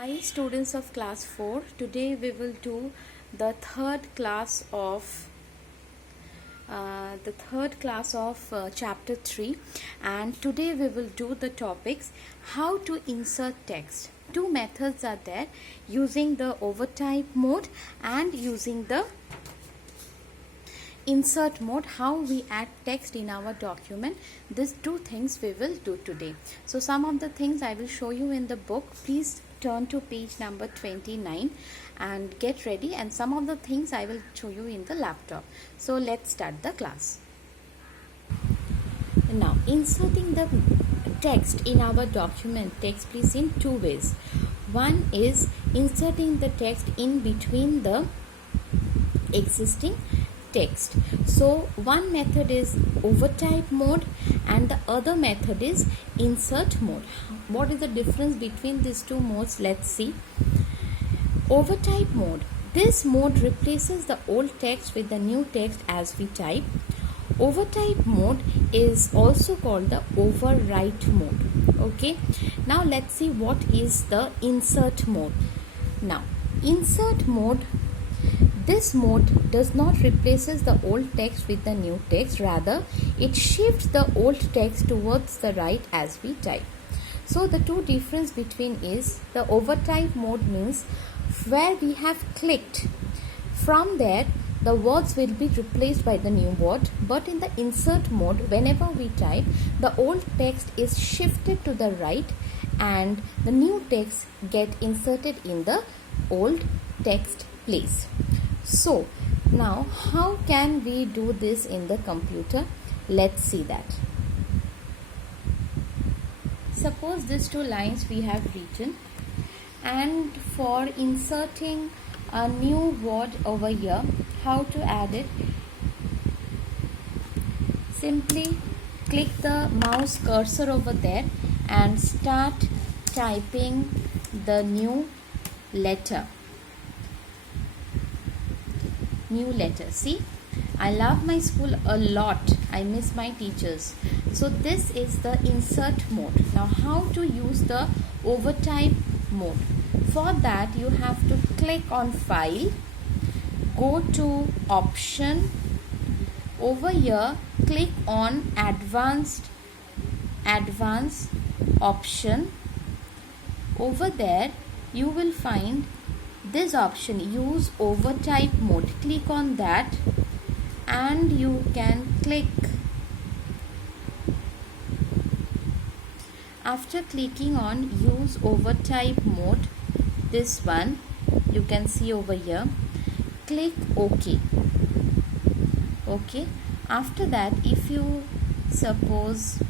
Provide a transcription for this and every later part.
Hi students of class 4, today we will do the third class of chapter 3, and today we will do the topics how to insert text. Two methods are there, using the overtype mode and using the insert mode, how we add text in our document. These two things we will do today. So some of the things I will show you in the book. Please turn to page number 29 and get ready, and some of the things I will show you in the laptop. So let's start the class. Now, inserting the text in our document takes place in two ways. One is inserting the text in between the existing text. So one method is overtype mode and the other method is insert mode. What is the difference between these two modes? Let's see. Overtype mode. This mode replaces the old text with the new text as we type. Overtype mode is also called the overwrite mode. Okay. Now let's see what is the insert mode. Now, insert mode. This mode does not replaces the old text with the new text, rather it shifts the old text towards the right as we type. So the two difference between is the overtype mode means where we have clicked, from there the words will be replaced by the new word, but in the insert mode whenever we type, the old text is shifted to the right and the new text get inserted in the old text place. So now how can we do this in the computer? Let's see that. Suppose these two lines we have written, and for inserting a new word over here, how to add it? Simply click the mouse cursor over there and start typing the new letter. See, I love my school a lot. I miss my teachers. So this is the insert mode. Now how to use the overtype mode? For that you have to click on file, go to option, over here click on advanced option. Over there you will find this option, use overtype mode. Click on that and you can click. After clicking on use overtype mode, this one you can see over here, click OK. After that, if you suppose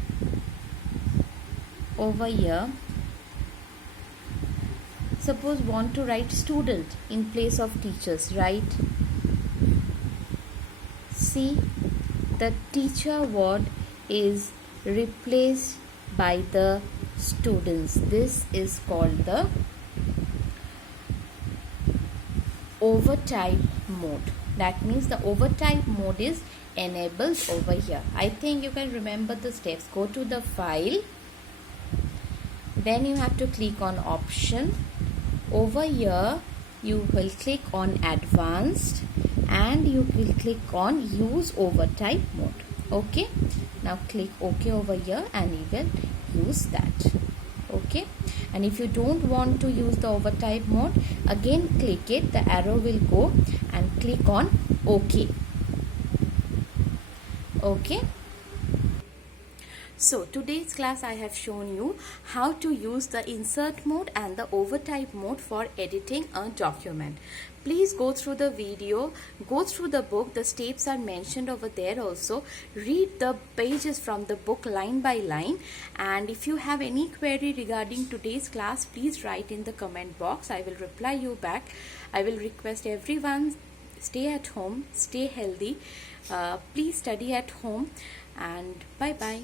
over here, suppose want to write student in place of teachers, right? See, the teacher word is replaced by the students. This is called the overtype mode. That means the overtype mode is enabled over here. I think you can remember the steps. Go to the file, then you have to click on option. Over here you will click on advanced and you will click on use overtype mode. Okay, now click OK over here and you will use that. Okay, and if you don't want to use the overtype mode, again click it, the arrow will go and click on OK. Okay. So today's class I have shown you how to use the insert mode and the overtype mode for editing a document. Please go through the video, go through the book. The steps are mentioned over there also. Read the pages from the book line by line, and if you have any query regarding today's class, please write in the comment box. I will reply you back. I will request everyone, stay at home, stay healthy, please study at home, and bye bye.